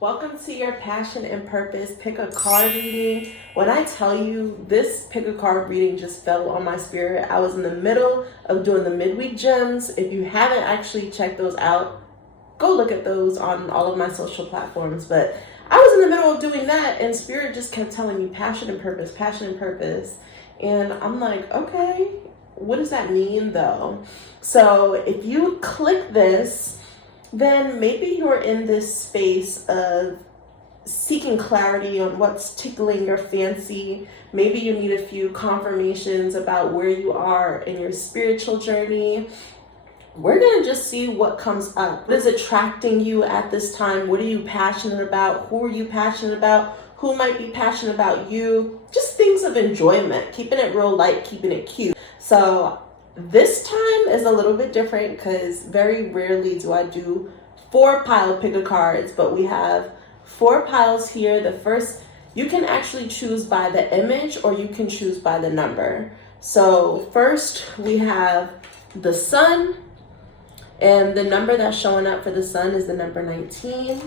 Welcome to your Passion and Purpose Pick a Card reading. When I tell you this pick a card reading just fell on my spirit, I was in the middle of doing the midweek gems. If you haven't actually checked those out, go look at those on all of my social platforms. But I was in the middle of doing that and spirit just kept telling me passion and purpose, passion and purpose. And I'm like, okay, what does that mean though? So if you click this, then maybe you're in this space of seeking clarity on what's tickling your fancy. Maybe you need a few confirmations about where you are in your spiritual journey. We're going to just see what comes up. What is attracting you at this time? What are you passionate about? Who are you passionate about? Who might be passionate about you? Just things of enjoyment, keeping it real light, keeping it cute. So this time is a little bit different because very rarely do I do 4-pile pick a cards, but we have 4 piles here. The first, you can actually choose by the image or you can choose by the number. So first we have the sun, and the number that's showing up for the sun is the number 19.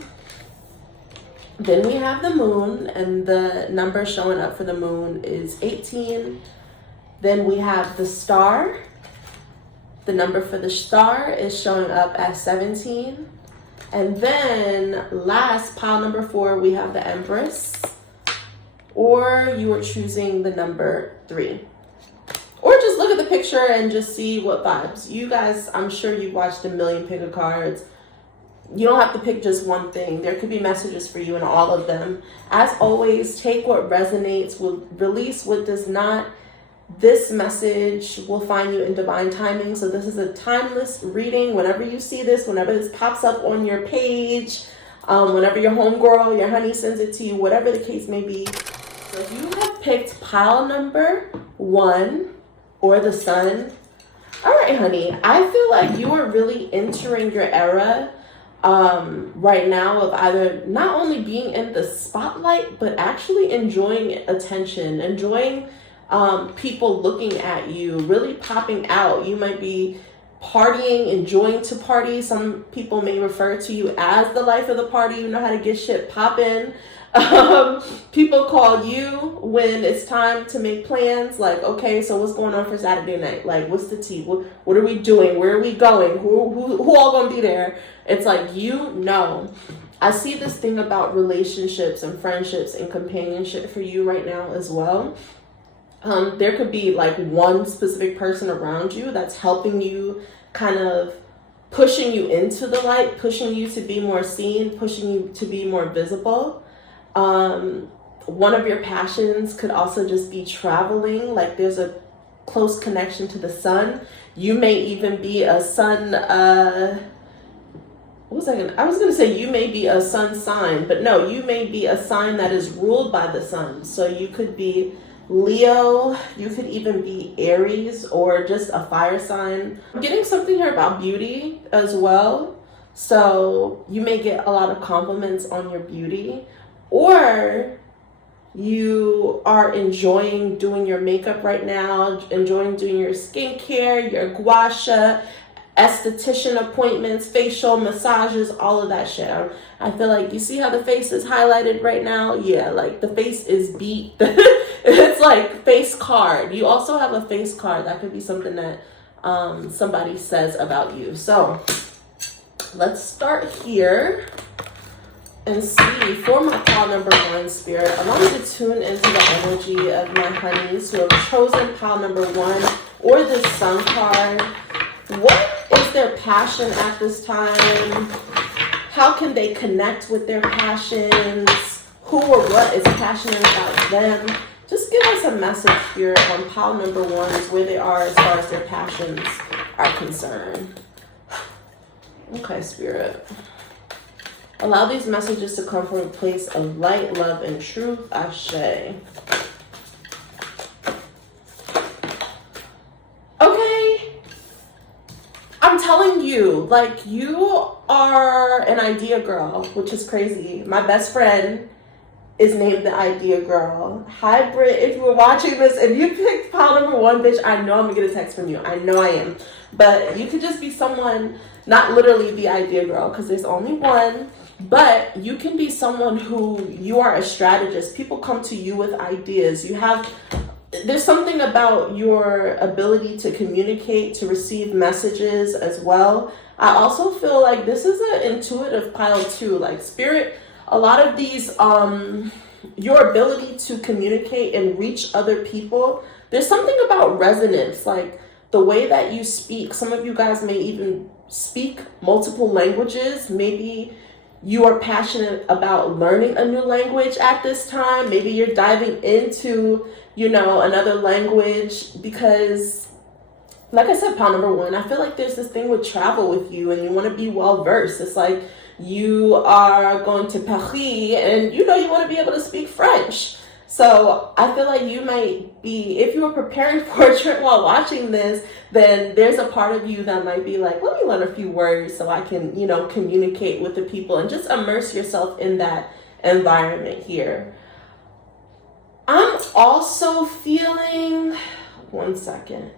Then we have the moon, and the number showing up for the moon is 18. Then we have the star. The number for the star is showing up as 17. And then last, pile number 4, we have the Empress. Or you are choosing the number 3. Or just look at the picture and just see what vibes. You guys, I'm sure you've watched a million pick a cards. You don't have to pick just one thing. There could be messages for you in all of them. As always, take what resonates, will release what does not. This message will find you in divine timing. So this is a timeless reading. Whenever you see this, whenever this pops up on your page, whenever your homegirl, your honey sends it to you, whatever the case may be. So if you have picked pile number 1 or the sun, all right, honey, I feel like you are really entering your era right now of either not only being in the spotlight, but actually enjoying attention, enjoying people looking at you, really popping out. You might be partying, enjoying to party. Some people may refer to you as the life of the party. You know how to get shit poppin'. People call you when it's time to make plans. Like, okay, so what's going on for Saturday night? Like, what's the tea? What are we doing? Where are we going? Who all gonna be there? It's like, you know. I see this thing about relationships and friendships and companionship for you right now as well. There could be like one specific person around you that's helping you, kind of pushing you into the light, pushing you to be more seen, pushing you to be more visible. One of your passions could also just be traveling. Like there's a close connection to the sun. You may even be a sun, I was gonna say you may be a sun sign, but no, you may be a sign that is ruled by the sun. So you could be Leo, you could even be Aries, or just a fire sign. I'm getting something here about beauty as well. So you may get a lot of compliments on your beauty, or you are enjoying doing your makeup right now, enjoying doing your skincare, your gua sha, esthetician appointments, facial massages, all of that shit. I feel like, you see how the face is highlighted right now? Yeah, like the face is beat. It's like face card. You also have a face card. That could be something that somebody says about you. So let's start here and see for my pile number 1, spirit. I want you to tune into the energy of my honeys who have chosen pile number 1 or the sun card. What is their passion at this time? How can they connect with their passions? Who or what is passionate about them? Just give us a message, spirit, on pile number 1 is where they are as far as their passions are concerned. Okay, spirit. Allow these messages to come from a place of light, love, and truth. Ashe. I'm telling you, like, you are an idea girl, which is crazy. My best friend is named the idea girl. Hi, Britt, if you were watching this, if you picked pile number 1, bitch, I know I'm gonna get a text from you. I know I am. But you could just be someone, not literally the idea girl, because there's only one, But you can be someone who, you are a strategist. People come to you with ideas. There's something about your ability to communicate, to receive messages as well. I also feel like this is an intuitive pile too. Like spirit, a lot of these, your ability to communicate and reach other people, there's something about resonance, like the way that you speak. Some of you guys may even speak multiple languages. Maybe you are passionate about learning a new language at this time. Maybe you're diving into, another language because, like I said, pile number 1, I feel like there's this thing with travel with you and you want to be well versed. It's like you are going to Paris and you want to be able to speak French. So I feel like you might be, if you were preparing for a trip while watching this, then there's a part of you that might be like, let me learn a few words so I can, communicate with the people and just immerse yourself in that environment here. I'm also feeling, one second.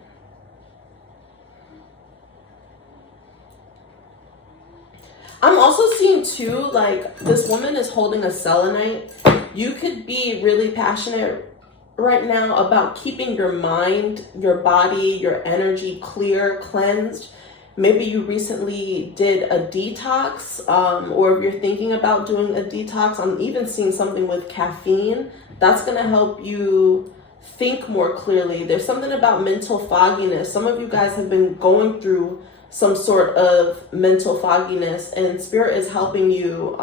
I'm also seeing too, like this woman is holding a selenite. You could be really passionate right now about keeping your mind, your body, your energy clear, cleansed. Maybe you recently did a detox, or if you're thinking about doing a detox, I'm even seeing something with caffeine. That's going to help you think more clearly. There's something about mental fogginess. Some of you guys have been going through some sort of mental fogginess, and spirit is helping you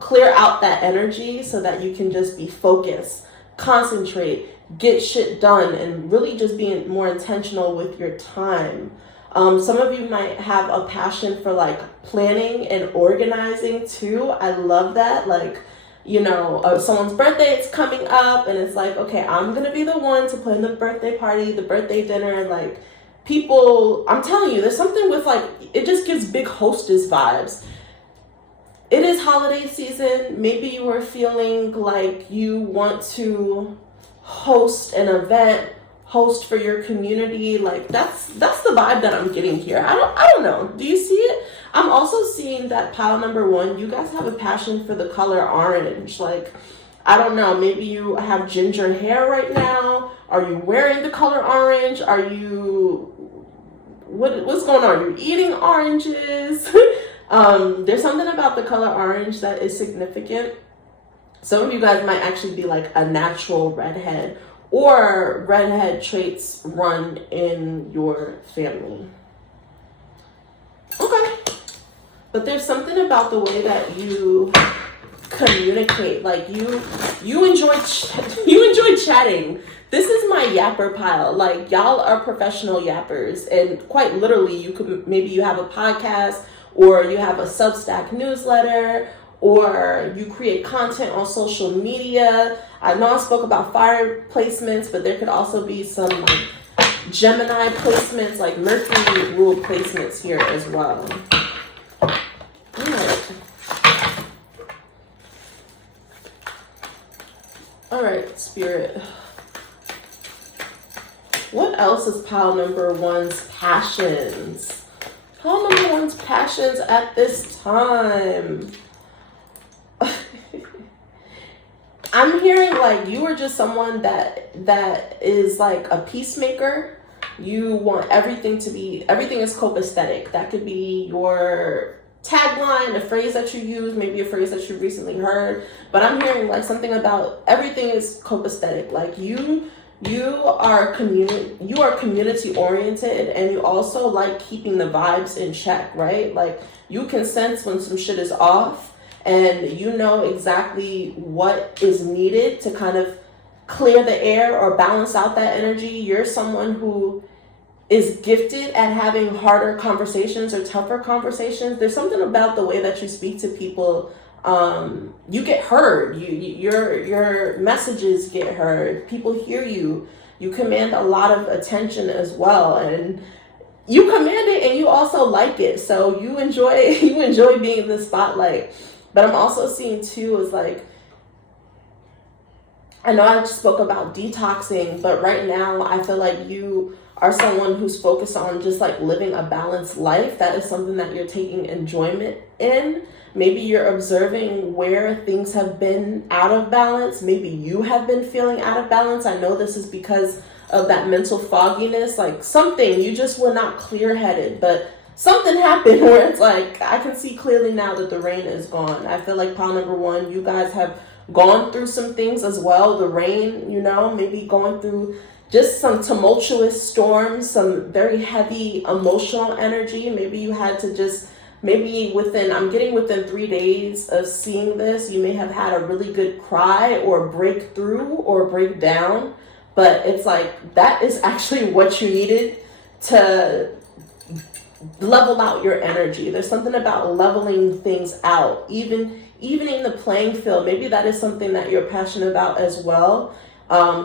clear out that energy so that you can just be focused, concentrate, get shit done, and really just being more intentional with your time. Some of you might have a passion for like planning and organizing too. I love that. Like, someone's birthday is coming up and it's like, okay, I'm gonna be the one to plan the birthday party, the birthday dinner. Like, people, I'm telling you, there's something with like, it just gives big hostess vibes. It is holiday season. Maybe you are feeling like you want to host an event, host for your community. Like that's the vibe that I'm getting here. I don't know. Do you see it? I'm also seeing that pile number 1, you guys have a passion for the color orange. Like, I don't know, maybe you have ginger hair right now. Are you wearing the color orange? Are you, what's going on? You're eating oranges. There's something about the color orange that is significant. Some of you guys might actually be like a natural redhead, or redhead traits run in your family. Okay. But there's something about the way that you communicate. Like you enjoy chatting. This is my yapper pile. Like, y'all are professional yappers, and quite literally, maybe you have a podcast, or you have a Substack newsletter, or you create content on social media. I know I spoke about fire placements, but there could also be some like Gemini placements, like Mercury rule placements here as well. All right, Spirit. What else is pile number 1's passions? Pile number 1's passions at this time. I'm hearing like you are just someone that is like a peacemaker. You want everything is copacetic. That could be your tagline, a phrase that you use, maybe a phrase that you recently heard. But I'm hearing like something about everything is copacetic. Like you are community oriented, and you also like keeping the vibes in check, right? Like you can sense when some shit is off, and you know exactly what is needed to kind of clear the air or balance out that energy. You're someone who is gifted at having harder conversations or tougher conversations. There's something about the way that you speak to people. You get heard. Your messages get heard. People hear you. You command a lot of attention as well, and you command it, and you also like it. So you enjoy being in the spotlight. But I'm also seeing too is like, I know I spoke about detoxing, but right now I feel like you are someone who's focused on just like living a balanced life, that is something that you're taking enjoyment in. Maybe you're observing where things have been out of balance. Maybe you have been feeling out of balance. I know this is because of that mental fogginess, like something, you just were not clear-headed, but something happened where it's like, I can see clearly now that the rain is gone. I feel like pile number one, you guys have gone through some things as well. The rain, you know, maybe going through just some tumultuous storms, some very heavy emotional energy. Maybe you had to just, maybe I'm getting within 3 days of seeing this, you may have had a really good cry or breakthrough or breakdown. But it's like, that is actually what you needed to level out your energy. There's something about leveling things out, evening the playing field. Maybe that is something that you're passionate about as well.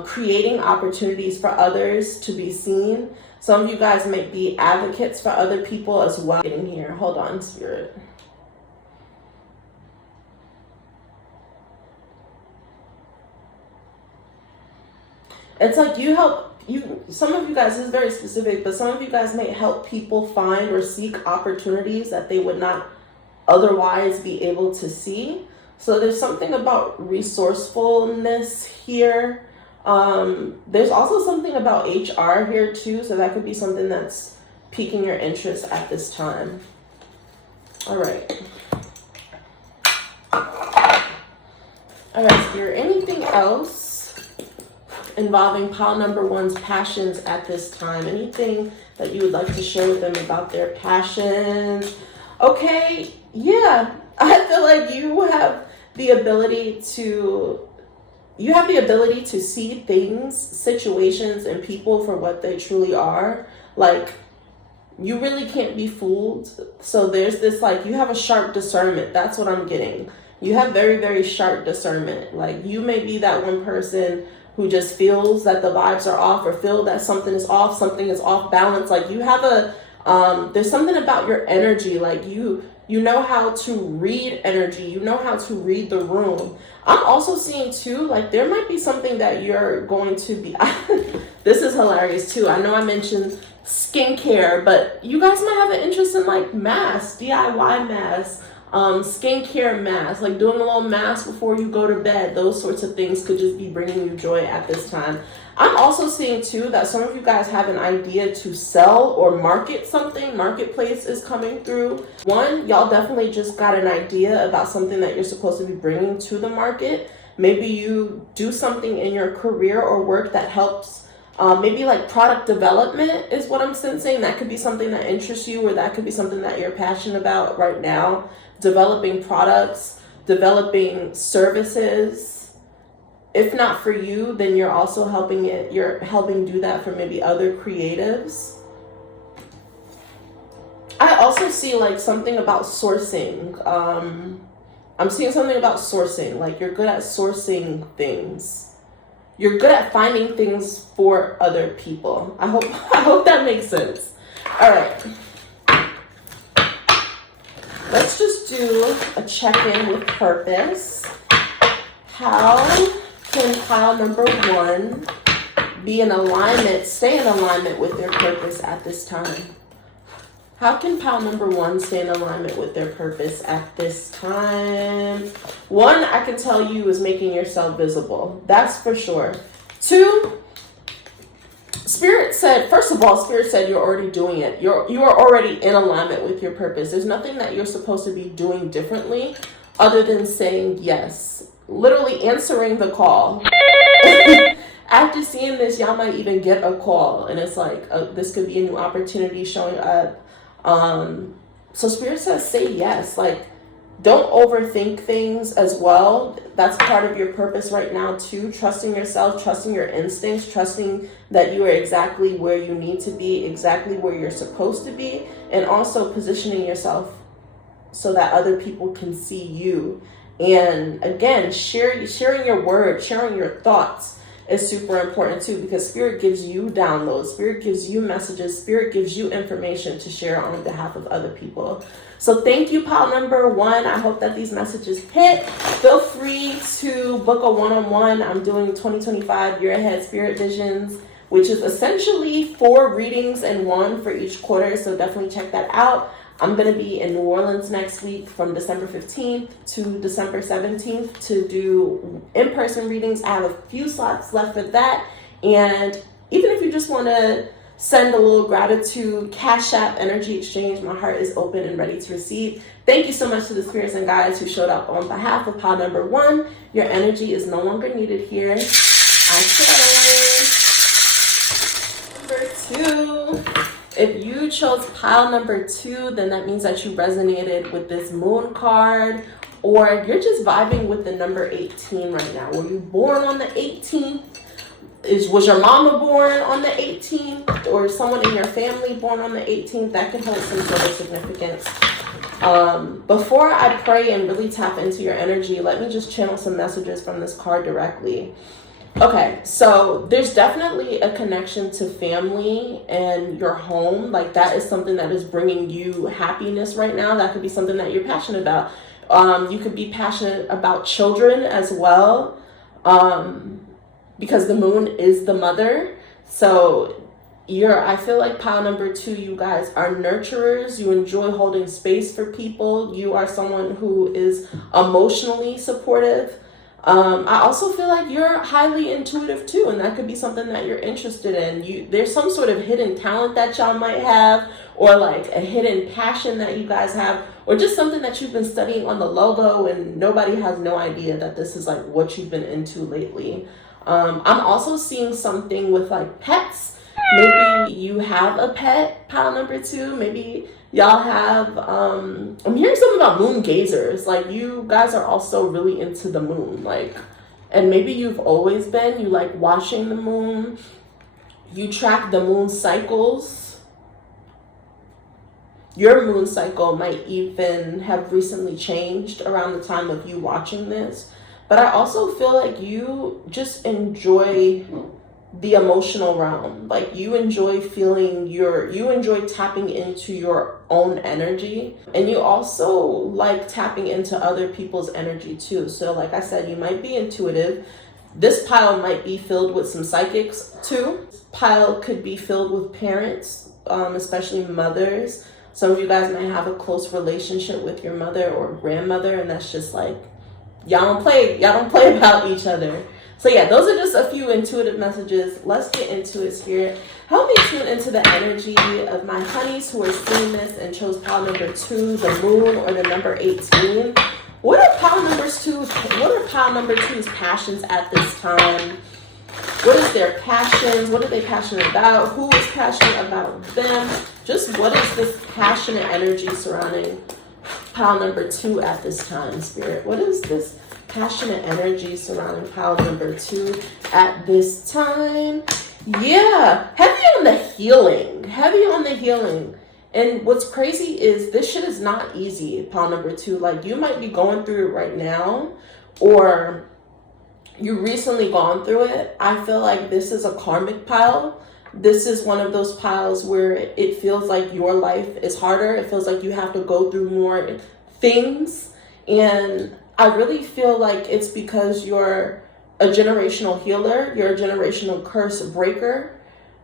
Creating opportunities for others to be seen. Some of you guys might be advocates for other people as well. Getting here, hold on, Spirit. It's like some of you guys, this is very specific, but some of you guys may help people find or seek opportunities that they would not otherwise be able to see. So there's something about resourcefulness here. There's also something about HR here too, so that could be something that's piquing your interest at this time. All right. All right, Spirit, anything else involving pile number one's passions at this time? Anything that you would like to share with them about their passions? Okay, yeah, I feel like you have the ability to see things, situations, and people for what they truly are. Like, you really can't be fooled. So there's this, like, you have a sharp discernment. That's what I'm getting. You have very, very sharp discernment. Like, you may be that one person who just feels that the vibes are off, or feel that something is off balance. Like, you have there's something about your energy. Like, you know how to read energy. You know how to read the room. I'm also seeing too, like, there might be something that you're going to be, this is hilarious too. I know I mentioned skincare, but you guys might have an interest in like masks, DIY masks, skincare masks, like doing a little mask before you go to bed. Those sorts of things could just be bringing you joy at this time. I'm also seeing too that some of you guys have an idea to sell or market something. Marketplace is coming through. One, y'all definitely just got an idea about something that you're supposed to be bringing to the market. Maybe you do something in your career or work that helps. Maybe like product development is what I'm sensing. That could be something that interests you, or that could be something that you're passionate about right now. Developing products, developing services. If not for you, then you're also you're helping do that for maybe other creatives. I also see like something about sourcing. I'm seeing something about sourcing. Like, you're good at sourcing things. You're good at finding things for other people. I hope that makes sense. All right. Let's just do a check-in with purpose. How can pile number one stay in alignment with their purpose at this time? How can pile number one stay in alignment with their purpose at this time? One, I can tell you, is making yourself visible. That's for sure. Two, Spirit said you're already doing it. You are already in alignment with your purpose. There's nothing that you're supposed to be doing differently other than saying yes. Literally answering the call. After seeing this, y'all might even get a call, and it's like, this could be a new opportunity showing up. So Spirit says say yes. Like, don't overthink things as well. That's part of your purpose right now too. Trusting yourself, trusting your instincts, trusting that you are exactly where you need to be, exactly where you're supposed to be, and also positioning yourself so that other people can see you. And again, sharing your words, sharing your thoughts is super important too, because Spirit gives you downloads, Spirit gives you messages, Spirit gives you information to share on behalf of other people. So thank you, pile number one. I hope that these messages hit. Feel free to book a one-on-one. I'm doing 2025 Year Ahead Spirit Visions which is essentially 4 readings in one for each quarter. So definitely check that out. I'm going to be in New Orleans next week from December 15th to December 17th to do in-person readings. I have a few slots left for that. And even if you just want to send a little gratitude, Cash App, energy exchange, my heart is open and ready to receive. Thank you so much to the spirits and guides who showed up on behalf of pile number 1. Your energy is no longer needed here. I said number 2. If you chose pile number 2, then that means that you resonated with this moon card, or you're just vibing with the number 18 right now. Were you born on the 18th? Was your mama born on the 18th, or someone in your family born on the 18th? That could hold some sort of significance. Before I pray and really tap into your energy, let me just channel some messages from this card directly. Okay, so there's definitely a connection to family and your home. Like, that is something that is bringing you happiness right now. That could be something that you're passionate about. You could be passionate about children as well, because the moon is the mother. So I feel like pile number 2, you guys are nurturers. You enjoy holding space for people. You are someone who is emotionally supportive. I also feel like you're highly intuitive too, and that could be something that you're interested in. There's some sort of hidden talent that y'all might have, or like a hidden passion that you guys have, or just something that you've been studying on the logo and nobody has no idea that this is like what you've been into lately. I'm also seeing something with like pets. Maybe you have a pet, pile number 2. Maybe y'all have, I'm hearing something about moon gazers. Like, you guys are also really into the moon. Like, and maybe you've always been, you like watching the moon. You track the moon cycles. Your moon cycle might even have recently changed around the time of you watching this. But I also feel like you just enjoy the emotional realm. Like, you enjoy you enjoy tapping into your own energy, and you also like tapping into other people's energy too. So like I said, you might be intuitive. This pile might be filled with some psychics too. This pile could be filled with parents, especially mothers. Some of you guys might have a close relationship with your mother or grandmother, and that's just like, y'all don't play about each other. So yeah, those are just a few intuitive messages. Let's get into it, Spirit. Help me tune into the energy of my honeys who are seeing this and chose pile number 2, the moon, or the number 18. What are pile number 2's passions at this time? What is their passions? What are they passionate about? Who is passionate about them? Just what is this passionate energy surrounding pile number 2 at this time, Spirit? What is this passionate energy surrounding pile number 2 at this time? Yeah, heavy on the healing. And what's crazy is this shit is not easy, pile number 2. Like, you might be going through it right now, or you recently gone through it. I feel like this is a karmic pile. This is one of those piles where it feels like your life is harder. It feels like you have to go through more things. And I really feel like it's because you're a generational healer. You're a generational curse breaker.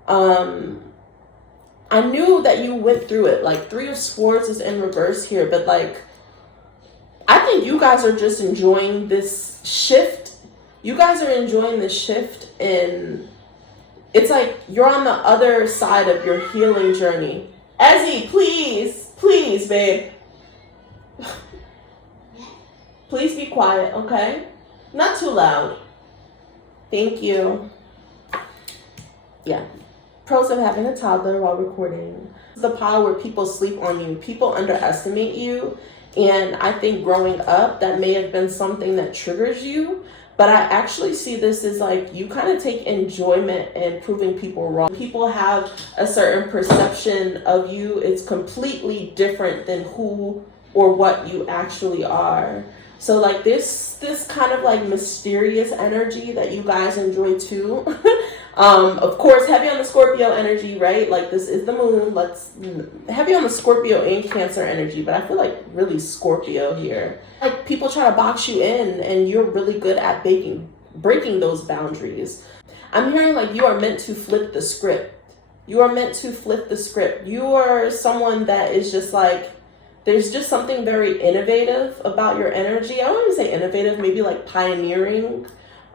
I knew that you went through it. Like, 3 of Swords is in reverse here. But like, I think you guys are just enjoying this shift. You guys are enjoying this shift, and it's like you're on the other side of your healing journey. Ezzy, please, babe. Please be quiet, okay? Not too loud. Thank you. Yeah. Pros of having a toddler while recording. It's the pile where people sleep on you. People underestimate you. And I think growing up, that may have been something that triggers you. But I actually see this as like, you kind of take enjoyment in proving people wrong. People have a certain perception of you. It's completely different than who or what you actually are. So like this kind of like mysterious energy that you guys enjoy too. Of course, heavy on the Scorpio energy, right? Like, this is the moon. Heavy on the Scorpio and Cancer energy, but I feel like really Scorpio here. Like, people try to box you in, and you're really good at breaking those boundaries. I'm hearing like you are meant to flip the script. You are meant to flip the script. You are someone that is just like, there's just something very innovative about your energy. I don't even say innovative, maybe like pioneering.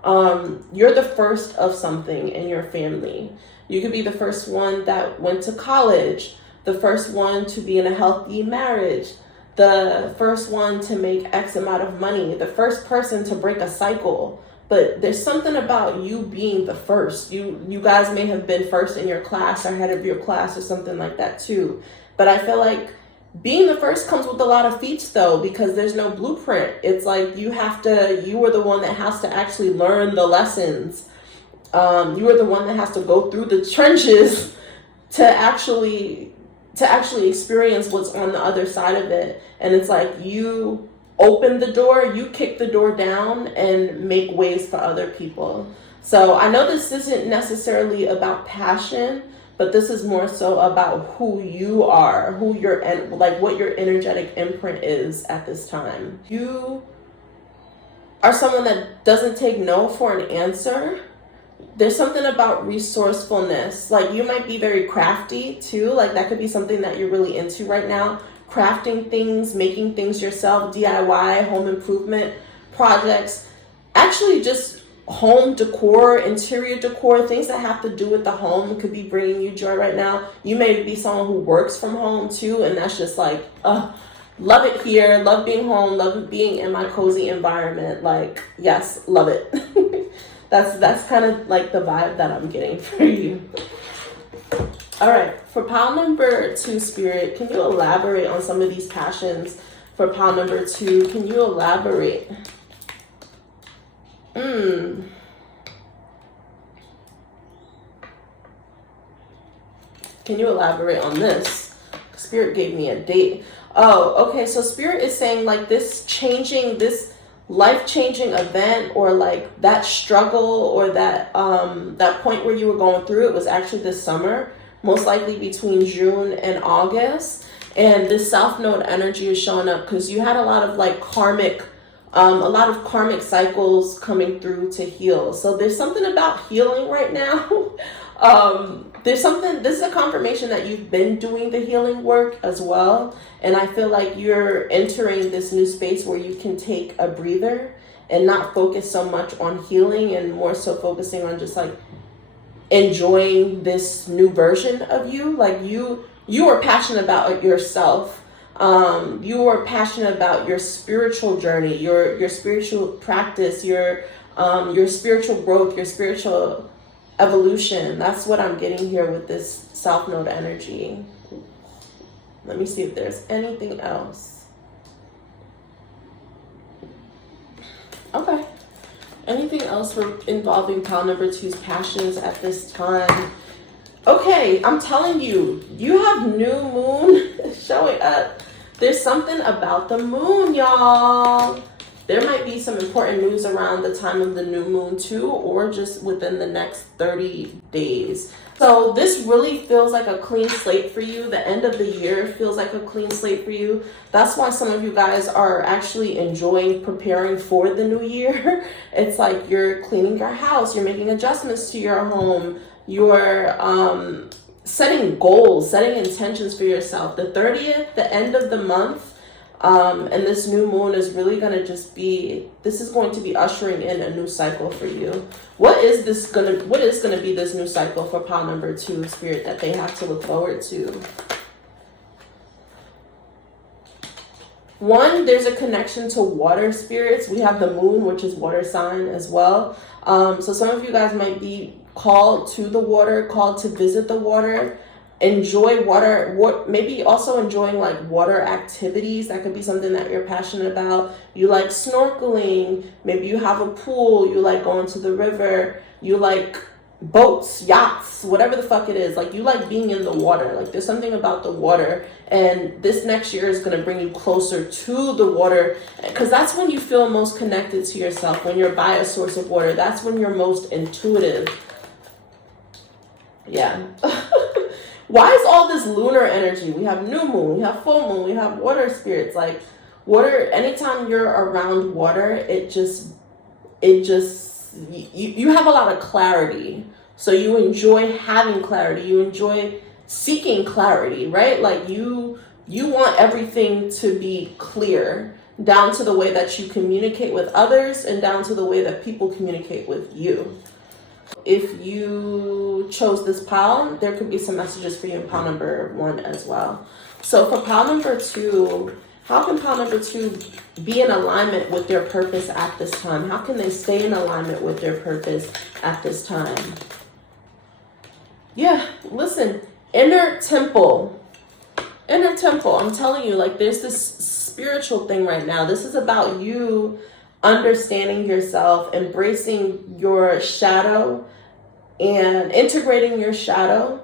You're the first of something in your family. You could be the first one that went to college, the first one to be in a healthy marriage, the first one to make X amount of money, the first person to break a cycle. But there's something about you being the first. You guys may have been first in your class or head of your class or something like that too. But I feel like being the first comes with a lot of feats though, because there's no blueprint. It's like you are the one that has to actually learn the lessons. You are the one that has to go through the trenches to actually experience what's on the other side of it. And it's like you open the door, you kick the door down and make ways for other people. So I know this isn't necessarily about passion, but this is more so about who you are, who your, like what your energetic imprint is at this time. You are someone that doesn't take no for an answer. There's something about resourcefulness. Like you might be very crafty too. Like that could be something that you're really into right now. Crafting things, making things yourself, DIY, home improvement projects. Actually just home decor, interior decor, things that have to do with the home could be bringing you joy right now. You may be someone who works from home too, and that's just like, love it here, love being home, love being in my cozy environment. Like, yes, love it. That's kind of like the vibe that I'm getting for you. All right, for pile number 2, Spirit, can you elaborate on some of these passions? For pile number 2, can you elaborate? Can you elaborate on this? Spirit gave me a date. Oh, okay. So Spirit is saying like this life-changing event, or like that struggle, or that point where you were going through it was actually this summer, most likely between June and August. And this South Node energy is showing up because you had a lot of like karmic cycles coming through to heal. So there's something about healing right now. This is a confirmation that you've been doing the healing work as well. And I feel like you're entering this new space where you can take a breather and not focus so much on healing, and more so focusing on just like enjoying this new version of you. Like you are passionate about yourself. You are passionate about your spiritual journey, your spiritual practice, your spiritual growth, your spiritual evolution. That's what I'm getting here with this South Node energy. Let me see if there's anything else. Okay. Anything else for involving pile number 2's passions at this time? Okay, I'm telling you, you have new moon showing up. There's something about the moon, y'all. There might be some important news around the time of the new moon too, or just within the next 30 days. So this really feels like a clean slate for you. The end of the year feels like a clean slate for you. That's why some of you guys are actually enjoying preparing for the new year. It's like you're cleaning your house, you're making adjustments to your home, you're setting goals, setting intentions for yourself. The 30th, the end of the month, and this new moon is really going to just be, this is going to be ushering in a new cycle for you. What is going to be this new cycle for pile number 2, Spirit, that they have to look forward to? One, there's a connection to water spirits. We have the moon, which is water sign as well. So some of you guys might be called to the water, called to visit the water. Enjoy water, maybe also enjoying like water activities. That could be something that you're passionate about. You like snorkeling, maybe you have a pool, you like going to the river, you like boats, yachts, whatever the fuck it is. Like you like being in the water. Like there's something about the water, and this next year is going to bring you closer to the water, because that's when you feel most connected to yourself. When you're by a source of water, that's when you're most intuitive. Yeah. Why is all this lunar energy? We have new moon, we have full moon, we have water spirits. Like water, anytime you're around water, it just you have a lot of clarity. So you enjoy having clarity. You enjoy seeking clarity, right? Like you want everything to be clear, down to the way that you communicate with others and down to the way that people communicate with you. If you chose this pile, there could be some messages for you in pile number 1 as well. So for pile number 2, how can pile number 2 be in alignment with their purpose at this time? How can they stay in alignment with their purpose at this time? Yeah, listen, inner temple. Inner temple, I'm telling you, like there's this spiritual thing right now. This is about you understanding yourself, embracing your shadow and integrating your shadow,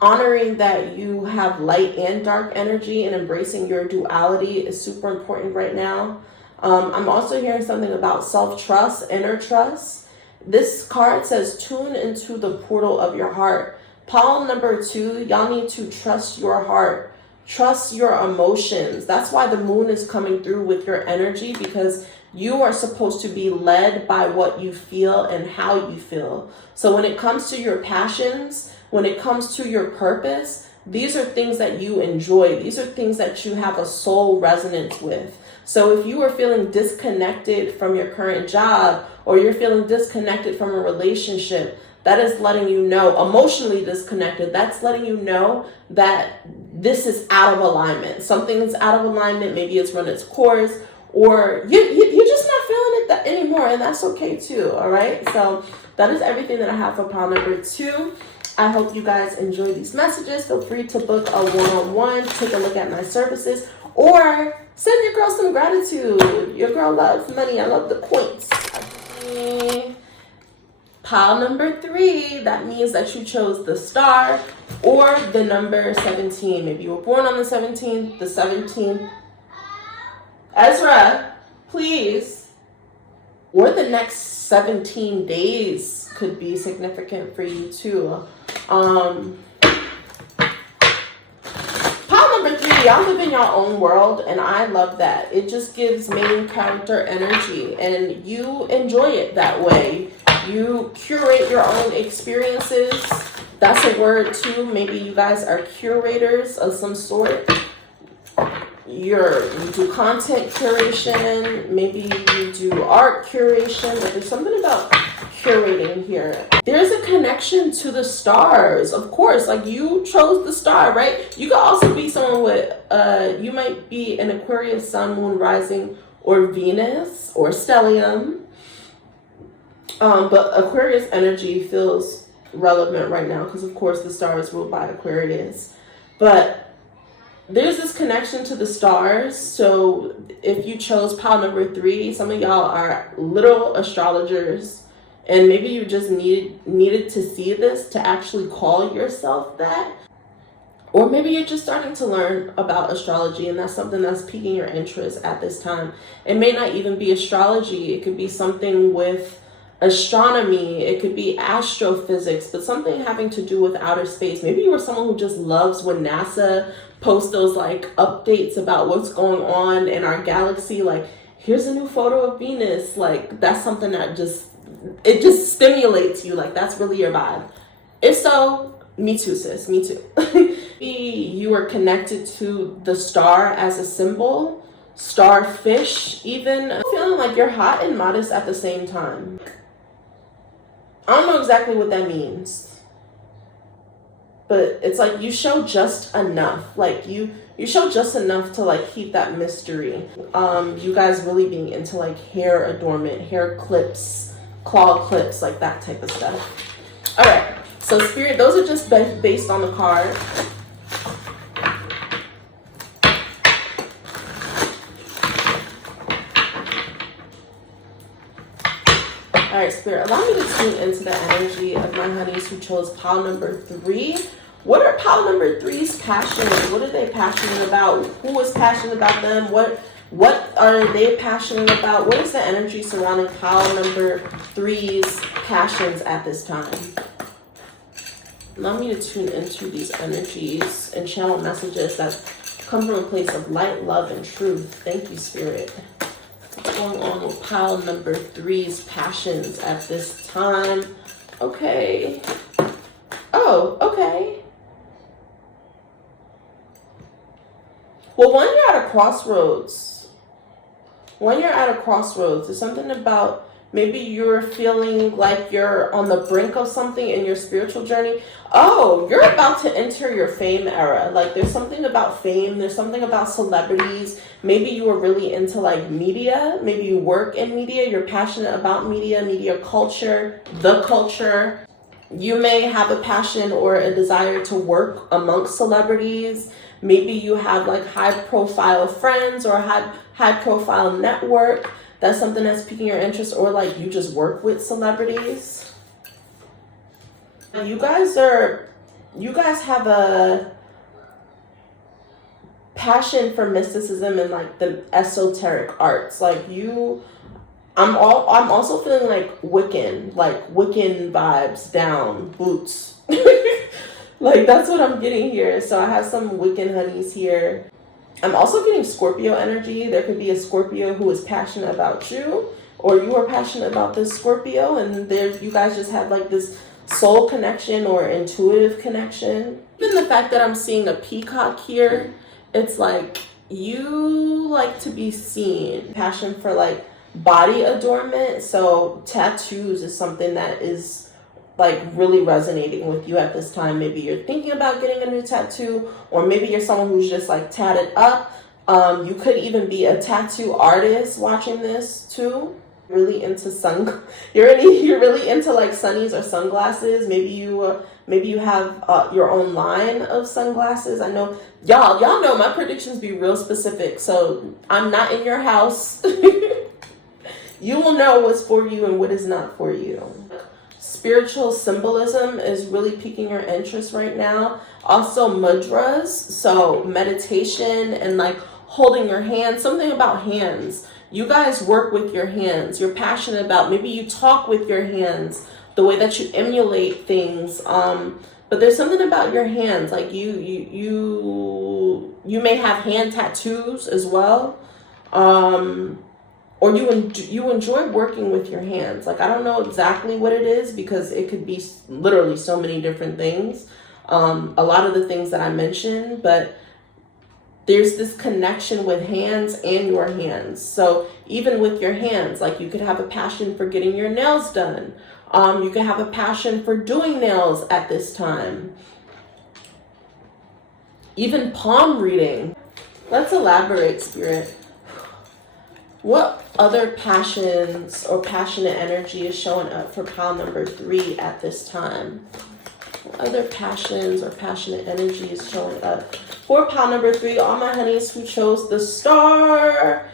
honoring that you have light and dark energy, and embracing your duality is super important right now. I'm also hearing something about self-trust, inner trust. This card says tune into the portal of your heart. Pile number 2, y'all need to trust your heart. Trust your emotions. That's why the moon is coming through with your energy, because you are supposed to be led by what you feel and how you feel. So when it comes to your passions, when it comes to your purpose, these are things that you enjoy. These are things that you have a soul resonance with. So if you are feeling disconnected from your current job, or you're feeling disconnected from a relationship, that is letting you know, emotionally disconnected, that's letting you know that this is out of alignment. Something is out of alignment. Maybe it's run its course, or you're just not feeling it that anymore, and that's okay too, all right? So that is everything that I have for pile number 2. I hope you guys enjoy these messages. Feel free to book a one-on-one, take a look at my services, or send your girl some gratitude. Your girl loves money. I love the points. Okay. Pile number 3, that means that you chose the star or the number 17. Maybe you were born on the 17th, the 17th. Ezra, please. Or the next 17 days could be significant for you too. Pile number 3, y'all live in your own world, and I love that. It just gives main character energy, and you enjoy it that way. You curate your own experiences. That's a word too. Maybe you guys are curators of some sort. You do content curation. Maybe you do art curation. But there's something about curating here. There's a connection to the stars, of course. Like you chose the star, right? You could also be someone with, you might be an Aquarius, Sun, Moon, Rising, or Venus, or Stellium. But Aquarius energy feels relevant right now because, of course, the star is ruled by Aquarius. But there's this connection to the stars. So if you chose pile number 3, some of y'all are literal astrologers, and maybe you just needed to see this to actually call yourself that. Or maybe you're just starting to learn about astrology, and that's something that's piquing your interest at this time. It may not even be astrology. It could be something with astronomy, it could be astrophysics, but something having to do with outer space. Maybe you were someone who just loves when NASA posts those like updates about what's going on in our galaxy, like here's a new photo of Venus. Like that's something that just stimulates you. Like that's really your vibe. If so, me too, sis, me too. Maybe you are connected to the star as a symbol, starfish even. Feeling like you're hot and modest at the same time. I don't know exactly what that means, but it's like you show just enough. Like you show just enough to like keep that mystery. You guys really being into like hair adornment, hair clips, claw clips, like that type of stuff. All right, so Spirit, those are just based on the card. All right, Spirit, allow me to tune into the energy of my honeys who chose pile number 3. What are pile number 3's passions? What are they passionate about? Who is passionate about them? What are they passionate about? What is the energy surrounding pile number 3's passions at this time? Allow me to tune into these energies and channel messages that come from a place of light, love, and truth. Thank you, Spirit. going on with pile number 3's passions at this time? Okay. Oh, okay. Well, when you're at a crossroads, there's something about maybe you're feeling like you're on the brink of something in your spiritual journey. Oh, you're about to enter your fame era. Like, there's something about fame. There's something about celebrities. Maybe you were really into like media. Maybe you work in media. You're passionate about media culture, the culture. You may have a passion or a desire to work amongst celebrities. Maybe you have like high profile friends or high profile network. That's something that's piquing your interest, or like you just work with celebrities. You guys have a passion for mysticism and like the esoteric arts. Like I'm also feeling like Wiccan vibes down, boots. Like, that's what I'm getting here. So I have some Wiccan honeys here. I'm also getting Scorpio energy. There could be a Scorpio who is passionate about you, or you are passionate about this Scorpio, and you guys just have like this soul connection or intuitive connection. Even the fact that I'm seeing a peacock here, it's like you like to be seen. Passion for like body adornment. So tattoos is something that is like really resonating with you at this time. Maybe you're thinking about getting a new tattoo, or maybe you're someone who's just like tatted up. You could even be a tattoo artist watching this too. Really into you're really into like sunnies or sunglasses. Maybe you have your own line of sunglasses. I know y'all know my predictions be real specific, so I'm not in your house. You will know what's for you and what is not for you. Spiritual symbolism is really piquing your interest right now. Also mudras, so meditation and like holding your hands, something about hands. You guys work with your hands. You're passionate about, maybe you talk with your hands, the way that you emulate things. But there's something about your hands, like you may have hand tattoos as well. Or you enjoy working with your hands. Like, I don't know exactly what it is, because it could be literally so many different things. A lot of the things that I mentioned, but there's this connection with hands and your hands. So even with your hands, like you could have a passion for getting your nails done. You could have a passion for doing nails at this time. Even palm reading. Let's elaborate, Spirit. What other passions or passionate energy is showing up for pile number 3 at this time? What other passions or passionate energy is showing up for pile number 3? All my honeys who chose the star.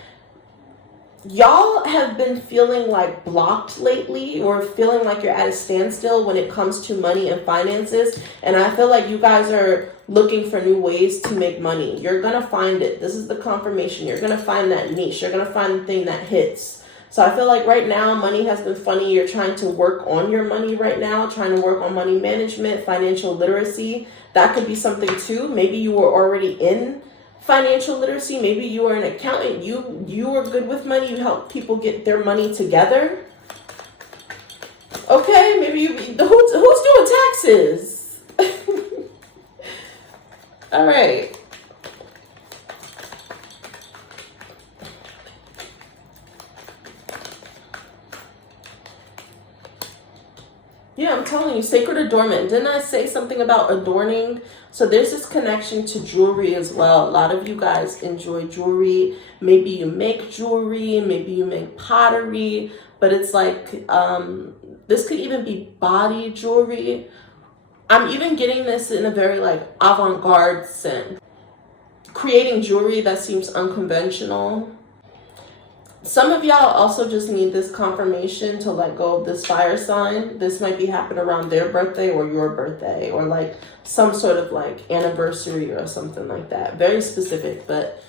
Y'all have been feeling like blocked lately, or feeling like you're at a standstill when it comes to money and finances. And I feel like you guys are looking for new ways to make money. You're going to find it. This is the confirmation. You're going to find that niche. You're going to find the thing that hits. So I feel like right now money has been funny. You're trying to work on your money right now, trying to work on money management, financial literacy. That could be something too. Maybe you were already in financial literacy. Maybe you are an accountant. You are good with money. You help people get their money together. Okay, maybe who's doing taxes? All right. Yeah, I'm telling you, sacred adornment. Didn't I say something about adorning? So there's this connection to jewelry as well. A lot of you guys enjoy jewelry. Maybe you make jewelry, maybe you make pottery, but it's like, this could even be body jewelry. I'm even getting this in a very like avant-garde sense. Creating jewelry that seems unconventional. Some of y'all also just need this confirmation to let go of this fire sign. This might be happening around their birthday or your birthday, or like some sort of like anniversary or something like that. Very specific, but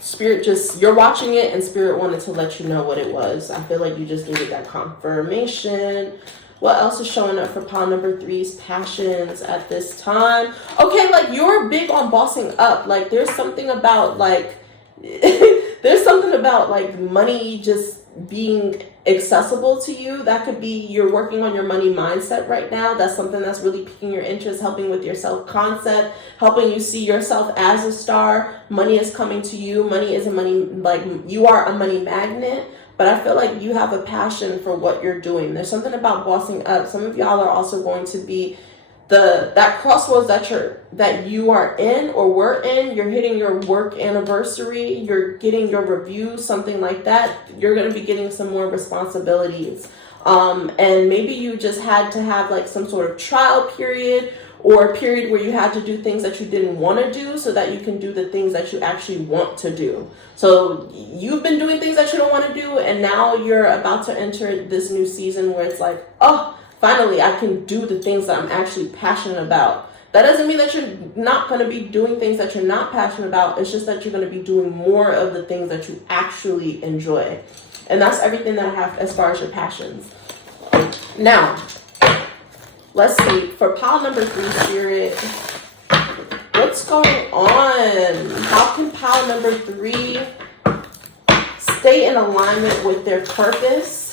Spirit you're watching it and Spirit wanted to let you know what it was. I feel like you just needed that confirmation. What else is showing up for pile number 3's passions at this time? Okay, like you're big on bossing up. Like there's something about like, there's something about like money just being accessible to you. That could be you're working on your money mindset right now. That's something that's really piquing your interest, helping with your self-concept, helping you see yourself as a star. Money is coming to you. Money is a money, like you are a money magnet. But I feel like you have a passion for what you're doing. There's something about bossing up. Some of y'all are also going to be that crossroads that you are in or were in. You're hitting your work anniversary. You're getting your review, something like that. You're going to be getting some more responsibilities. And maybe you just had to have like some sort of trial period or a period where you had to do things that you didn't want to do so that you can do the things that you actually want to do. So you've been doing things that you don't want to do, and now you're about to enter this new season where it's like, oh, finally, I can do the things that I'm actually passionate about. That doesn't mean that you're not going to be doing things that you're not passionate about. It's just that you're going to be doing more of the things that you actually enjoy. And that's everything that I have as far as your passions. Now, let's see. For pile number 3, Spirit, what's going on? How can pile number 3 stay in alignment with their purpose?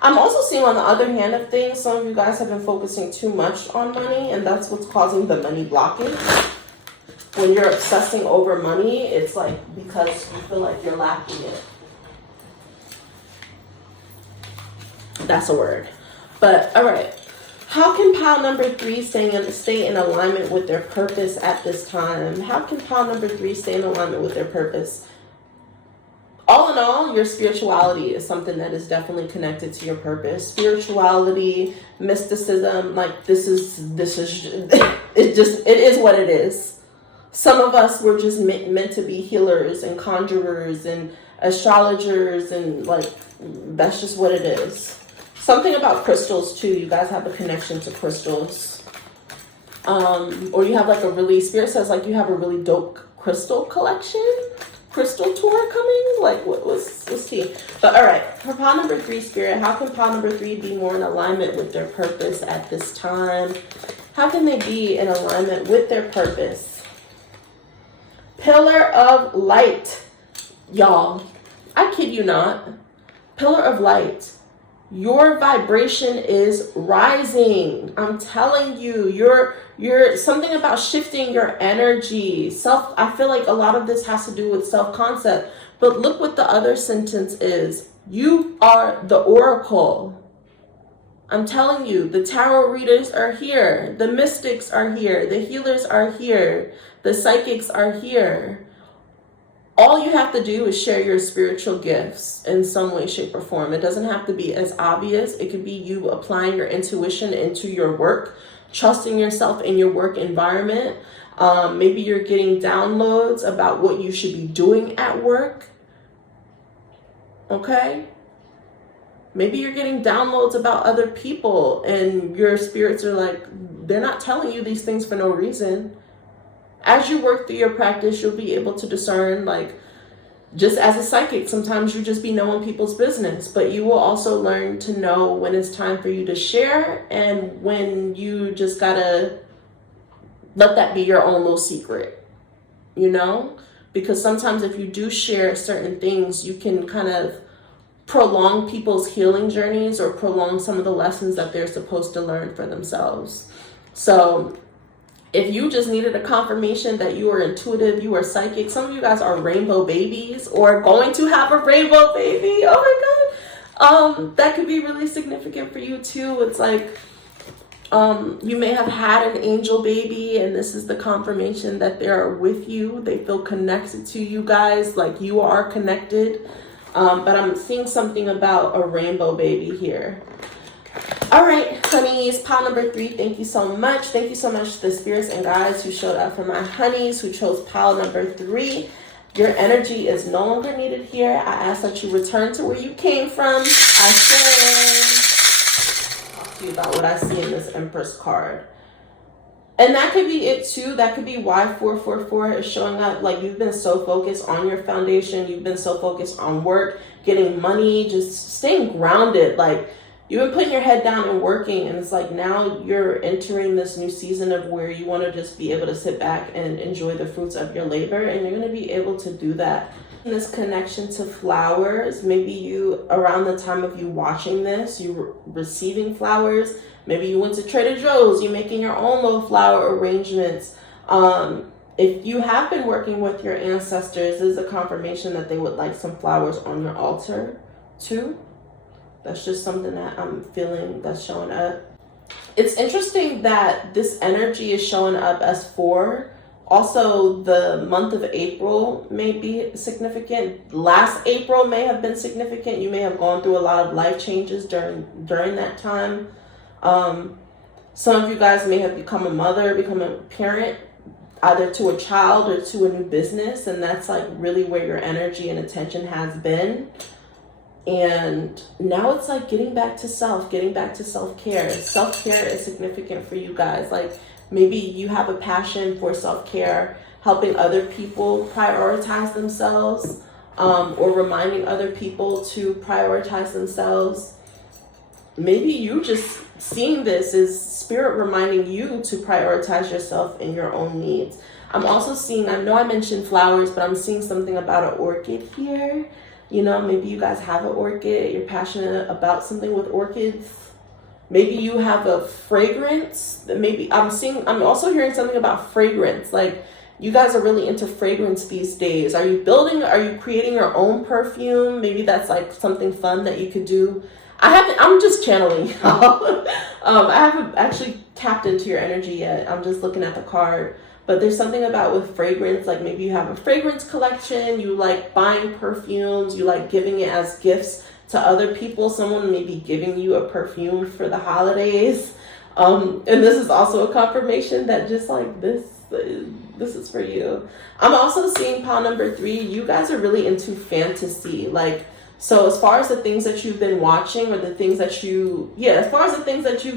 I'm also seeing on the other hand of things, some of you guys have been focusing too much on money, and that's what's causing the money blockage. When you're obsessing over money, it's like because you feel like you're lacking it. That's a word. But all right. How can pile number 3 stay in alignment with their purpose at this time? How can pile number 3 stay in alignment with their purpose? All in all, your spirituality is something that is definitely connected to your purpose. Spirituality, mysticism, like this is it is what it is. Some of us were just meant to be healers and conjurers and astrologers, and like that's just what it is. Something about crystals too. You guys have a connection to crystals. Or you have like Spirit says like you have a really dope crystal collection. Crystal tour coming? Like, what's tea? But all right, for pile number 3, Spirit, how can pile number 3 be more in alignment with their purpose at this time? How can they be in alignment with their purpose? Pillar of light. Y'all, I kid you not. Pillar of light. Your vibration is rising. I'm telling you, you're something about shifting your energy. I feel like a lot of this has to do with self-concept. But look what the other sentence is. You are the oracle. I'm telling you, the tarot readers are here. The mystics are here. The healers are here. The psychics are here. All you have to do is share your spiritual gifts in some way, shape, or form. It doesn't have to be as obvious. It could be you applying your intuition into your work, trusting yourself in your work environment. Maybe you're getting downloads about what you should be doing at work. Okay? Maybe you're getting downloads about other people and your spirits are like, they're not telling you these things for no reason. As you work through your practice, you'll be able to discern, like, just as a psychic, sometimes you just be knowing people's business, but you will also learn to know when it's time for you to share and when you just gotta let that be your own little secret, you know? Because sometimes if you do share certain things, you can kind of prolong people's healing journeys or prolong some of the lessons that they're supposed to learn for themselves. So if you just needed a confirmation that you are intuitive, you are psychic, some of you guys are rainbow babies or going to have a rainbow baby. Oh my God. That could be really significant for you too. It's like, you may have had an angel baby and this is the confirmation that they are with you. They feel connected to you guys, like you are connected. But I'm seeing something about a rainbow baby here. All right, honeys, pile number 3, thank you so much. Thank you so much to the spirits and guides who showed up for my honeys who chose pile number 3. Your energy is no longer needed here. I ask that you return to where you came from. I said, talk to you about what I see in this Empress card. And that could be it too. That could be why 444 is showing up. Like you've been so focused on your foundation. You've been so focused on work, getting money, just staying grounded. Like you've been putting your head down and working. And it's like now you're entering this new season of where you want to just be able to sit back and enjoy the fruits of your labor. And you're going to be able to do that This connection to flowers, maybe you, around the time of you watching this, you were receiving flowers. Maybe you went to Trader Joe's, you're making your own little flower arrangements. If you have been working with your ancestors, this is a confirmation that they would like some flowers on your altar too. That's just something that I'm feeling that's showing up. It's interesting that this energy is showing up as 4. Also, the month of April may be significant. Last April may have been significant. You may have gone through a lot of life changes during that time. Some of you guys may have become a mother, become a parent, either to a child or to a new business. And that's like really where your energy and attention has been. And now it's like getting back to self, getting back to self-care. Self-care is significant for you guys. Like maybe you have a passion for self-care, helping other people prioritize themselves, or reminding other people to prioritize themselves. Maybe you just seeing this is spirit reminding you to prioritize yourself and your own needs. I'm also seeing, I know I mentioned flowers, but I'm seeing something about an orchid here. You know, maybe you guys have an orchid, you're passionate about something with orchids. Maybe you have a fragrance. Maybe I'm also hearing something about fragrance. Like you guys are really into fragrance these days. Are you creating your own perfume? Maybe that's like something fun that you could do. I'm just channeling y'all. I haven't actually tapped into your energy yet. I'm just looking at the card. But there's something about with fragrance, like maybe you have a fragrance collection, you like buying perfumes, you like giving it as gifts to other people. Someone may be giving you a perfume for the holidays. And this is also a confirmation that just like this is for you. I'm also seeing pile number 3. You guys are really into fantasy. Like, so as far as the things that you've been watching or the things that you've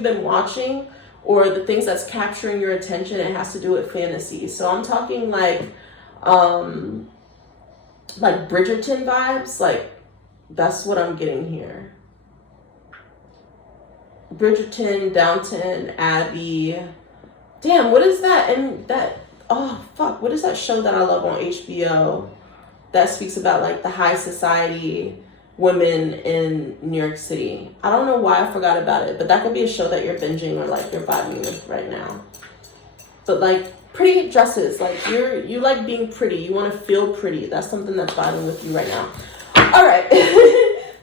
been watching, or the things that's capturing your attention, it has to do with fantasy. So I'm talking like Bridgerton vibes. Like that's what I'm getting here. Bridgerton, Downton Abbey. Damn, what is that? And that, oh fuck, what is that show that I love on HBO that speaks about like the high society women in New York City? I don't know why I forgot about it, but that could be a show that you're binging or like you're vibing with right now. But like pretty dresses, like you like being pretty, you want to feel pretty. That's something that's vibing with you right now. All right.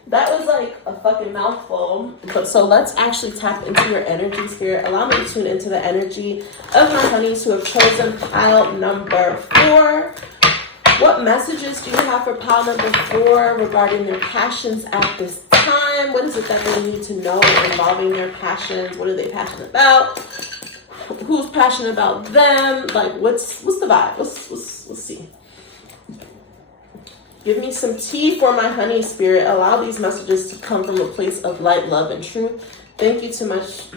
That was like a fucking mouthful. But so let's actually tap into your energy, spirit. Allow me to tune into the energy of my honeys who have chosen pile number 4. What messages do you have for pile number 4 regarding their passions at this time? What is it that they need to know involving their passions? What are they passionate about? Who's passionate about them? Like, what's the vibe? Let's see. Give me some tea for my honey, spirit. Allow these messages to come from a place of light, love, and truth. Thank you so much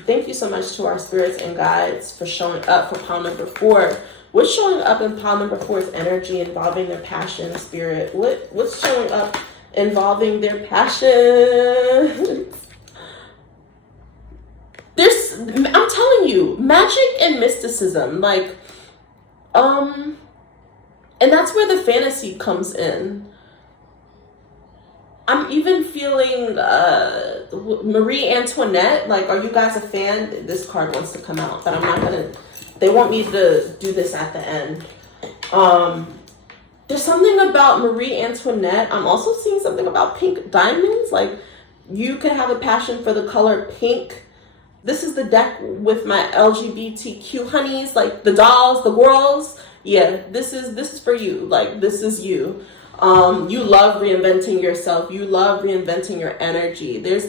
to our spirits and guides for showing up for pile number 4. What's showing up in pile number 4's energy involving their passion, spirit? What's showing up involving their passions? I'm telling you, magic and mysticism, like, and that's where the fantasy comes in. I'm even feeling Marie Antoinette. Like, are you guys a fan? This card wants to come out, but I'm not gonna. They want me to do this at the end. There's something about Marie Antoinette. I'm also seeing something about pink diamonds. Like, you could have a passion for the color pink. This is the deck with my LGBTQ honeys, like the dolls, the girls. Yeah, this is for you. Like, this is you. You love reinventing yourself. You love reinventing your energy. There's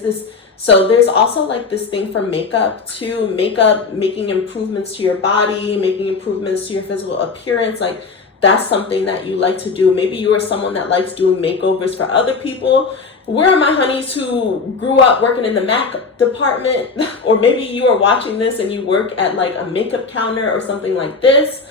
also like this thing for makeup too. Makeup, making improvements to your body, making improvements to your physical appearance. Like, that's something that you like to do. Maybe you are someone that likes doing makeovers for other people. Where are my honeys who grew up working in the MAC department? Or maybe you are watching this and you work at like a makeup counter or something like this.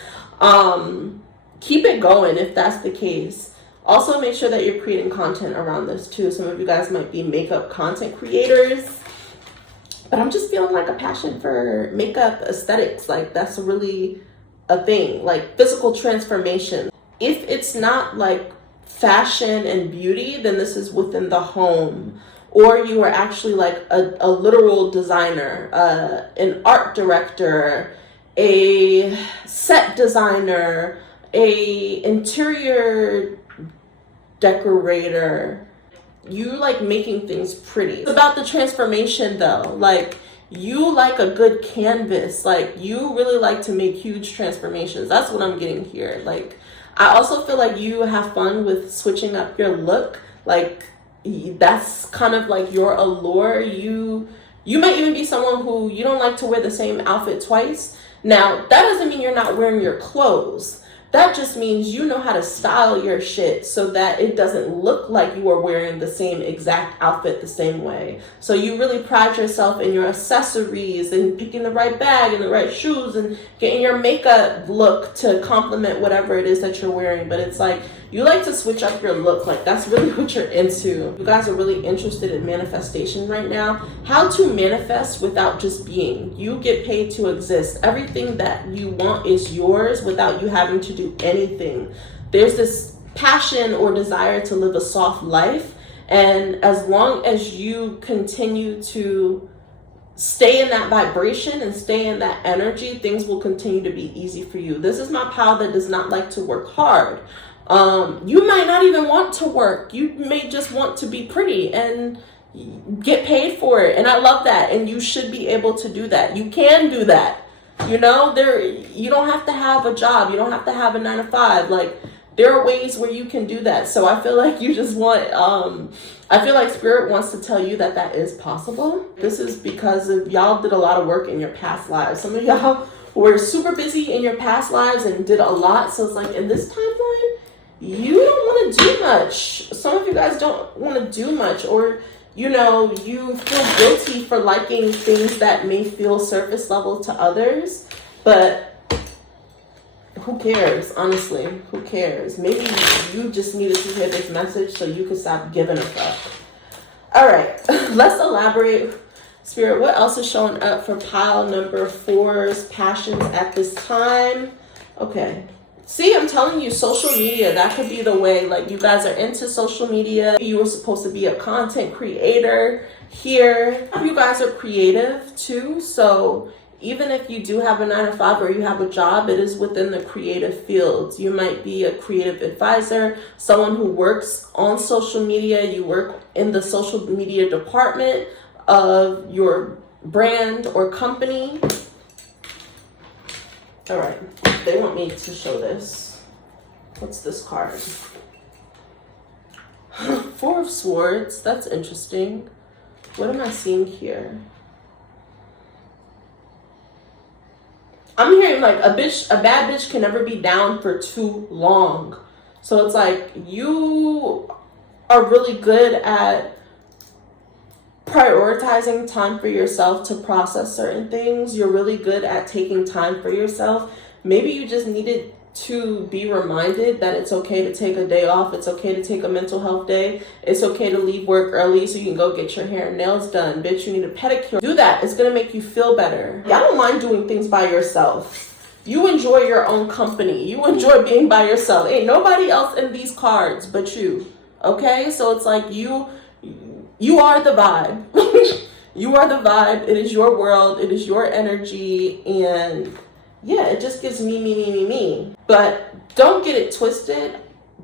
Keep it going if that's the case. Also, make sure that you're creating content around this too. Some of you guys might be makeup content creators. But I'm just feeling like a passion for makeup aesthetics. Like, that's really a thing. Like, physical transformation. If it's not like fashion and beauty, then this is within the home. Or you are actually like a literal designer, an art director, a set designer, a interior decorator. You like making things pretty. It's about the transformation though. Like, you like a good canvas. Like, you really like to make huge transformations. That's what I'm getting here. Like, I also feel like you have fun with switching up your look. Like, that's kind of like your allure. You might even be someone who you don't like to wear the same outfit twice. Now, that doesn't mean you're not wearing your clothes. That just means you know how to style your shit so that it doesn't look like you are wearing the same exact outfit the same way. So you really pride yourself in your accessories and picking the right bag and the right shoes and getting your makeup look to complement whatever it is that you're wearing. But it's like, you like to switch up your look. Like, that's really what you're into. You guys are really interested in manifestation right now. How to manifest without just being. You get paid to exist. Everything that you want is yours without you having to do anything. There's this passion or desire to live a soft life. And as long as you continue to stay in that vibration and stay in that energy, things will continue to be easy for you. This is my pal that does not like to work hard. You might not even want to work. You may just want to be pretty and get paid for it. And I love that. And you should be able to do that. You can do that. You know, you don't have to have a job. You don't have to have a 9-to-5. Like, there are ways where you can do that. So I feel like you just want, I feel like Spirit wants to tell you that that is possible. This is because of y'all did a lot of work in your past lives. Some of y'all were super busy in your past lives and did a lot. So it's like, in this timeline, you don't want to do much. Some of you guys don't want to do much, or, you know, you feel guilty for liking things that may feel surface level to others, but who cares? Honestly, who cares? Maybe you just needed to hear this message so you could stop giving a fuck. All right, let's elaborate. Spirit, what else is showing up for pile number 4's passions at this time? Okay. See, I'm telling you, social media, that could be the way. Like, you guys are into social media. You were supposed to be a content creator here. You guys are creative too. So even if you do have a 9-to-5 or you have a job, it is within the creative fields. You might be a creative advisor, someone who works on social media. You work in the social media department of your brand or company. All right, they want me to show this. What's this card? 4 of Swords, that's interesting. What am I seeing here? I'm hearing like a bad bitch can never be down for too long. So it's like, you are really good at prioritizing time for yourself to process certain things. You're really good at taking time for yourself. Maybe you just needed to be reminded that it's okay to take a day off. It's okay to take a mental health day. It's okay to leave work early so you can go get your hair and nails done. Bitch, you need a pedicure. Do that. It's gonna make you feel better. Y'all don't mind doing things by yourself. You enjoy your own company. You enjoy being by yourself. Ain't nobody else in these cards but you. Okay? So it's like you are the vibe. You are the vibe. It is your world. It is your energy. And yeah, it just gives me. But don't get it twisted.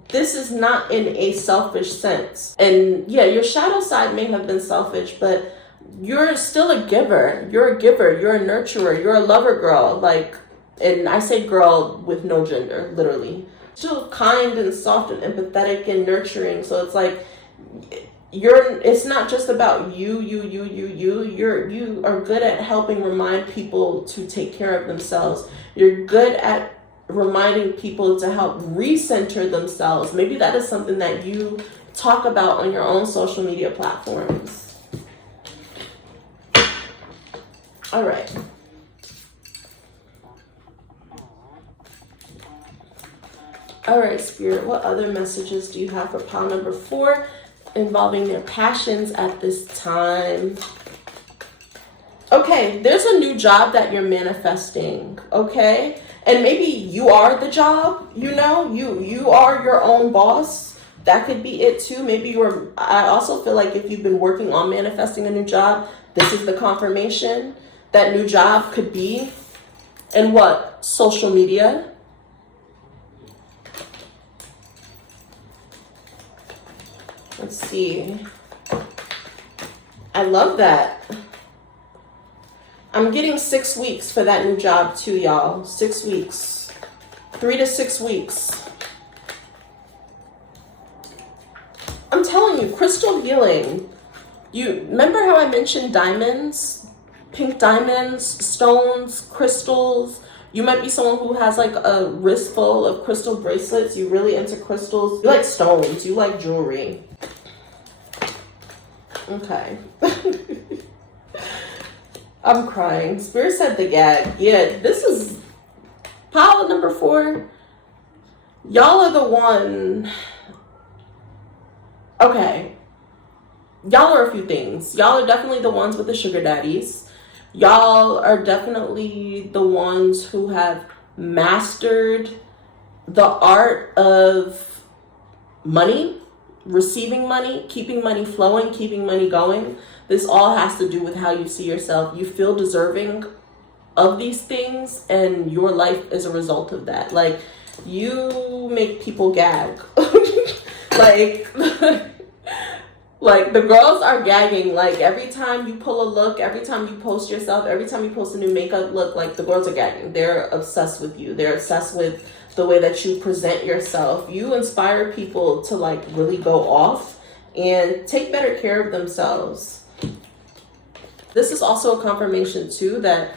This is not in a selfish sense. And yeah, your shadow side may have been selfish, but you're still a giver. You're a giver. You're a nurturer. You're a lover girl. Like, and I say girl with no gender, literally. Still kind and soft and empathetic and nurturing. So it's like, it's not just about you. You are good at helping remind people to take care of themselves. You're good at reminding people to help recenter themselves. Maybe that is something that you talk about on your own social media platforms. All right. All right, Spirit, what other messages do you have for pile number 4 involving their passions at this time? Okay, there's a new job that you're manifesting, okay? And maybe you are the job, you know? You are your own boss. that could be it too. Maybe I also feel like if you've been working on manifesting a new job, this is the confirmation. That new job could be in what? Social media. Let's see. I love that. I'm getting 6 weeks for that new job too, y'all. 6 weeks. 3 to 6 weeks. I'm telling you, crystal healing. You remember how I mentioned diamonds? Pink diamonds, stones, crystals. You might be someone who has like a wrist full of crystal bracelets. You're really into crystals. You like stones. You like jewelry. Okay. I'm crying. Spirit said the gag. Yeah, this is pile number 4. Y'all are the one. Okay. Y'all are a few things. Y'all are definitely the ones with the sugar daddies. Y'all are definitely the ones who have mastered the art of money, receiving money, keeping money flowing, keeping money going. This all has to do with how you see yourself. You feel deserving of these things, and your life is a result of that. Like, you make people gag. Like, like the girls are gagging. Like, every time you pull a look, every time you post yourself, every time you post a new makeup look, like, the girls are gagging. They're obsessed with you. They're obsessed with the way that you present yourself. You inspire people to like really go off and take better care of themselves. This is also a confirmation too that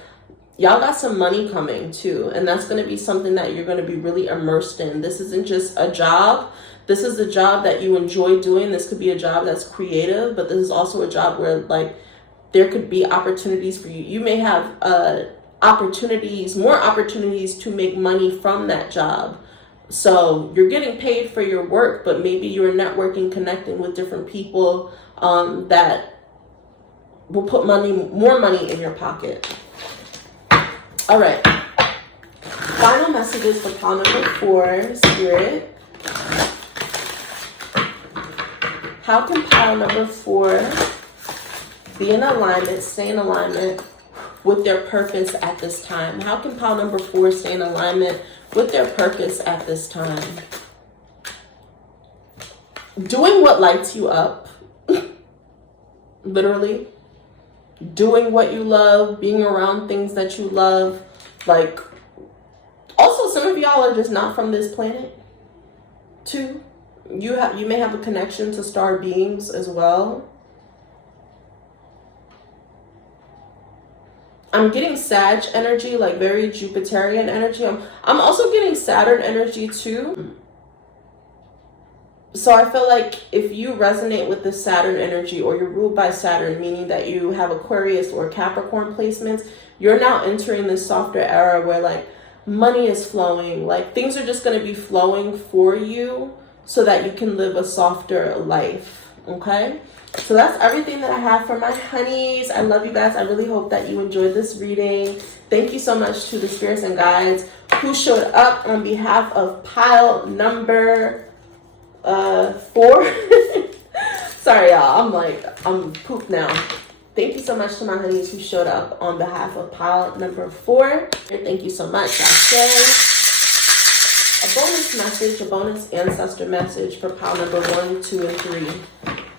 y'all got some money coming too, and that's going to be something that you're going to be really immersed in. This isn't just a job. This is a job that you enjoy doing. This could be a job that's creative, but this is also a job where like there could be opportunities for you. You may have more opportunities to make money from that job. So you're getting paid for your work, but maybe you're networking, connecting with different people that will put more money in your pocket. All right. Final messages for pile number 4, Spirit. How can pile number 4 be in alignment, stay in alignment with their purpose at this time? How can pile number 4 stay in alignment with their purpose at this time? Doing what lights you up. Literally. Doing what you love, being around things that you love. Like, also some of y'all are just not from this planet too. You may have a connection to star beings as well. I'm getting Sag energy, like very Jupiterian energy. I'm also getting Saturn energy too. So I feel like if you resonate with the Saturn energy, or you're ruled by Saturn, meaning that you have Aquarius or Capricorn placements, you're now entering this softer era where like money is flowing. Like, things are just going to be flowing for you so that you can live a softer life. Okay? So that's everything that I have for my honeys. I love you guys. I really hope that you enjoyed this reading. Thank you so much to the spirits and guides who showed up on behalf of pile number 4. Sorry, y'all. I'm pooped now. Thank you so much to my honeys who showed up on behalf of pile number 4. Thank you so much. I say a bonus message, a bonus ancestor message for pile number 1, 2, and 3.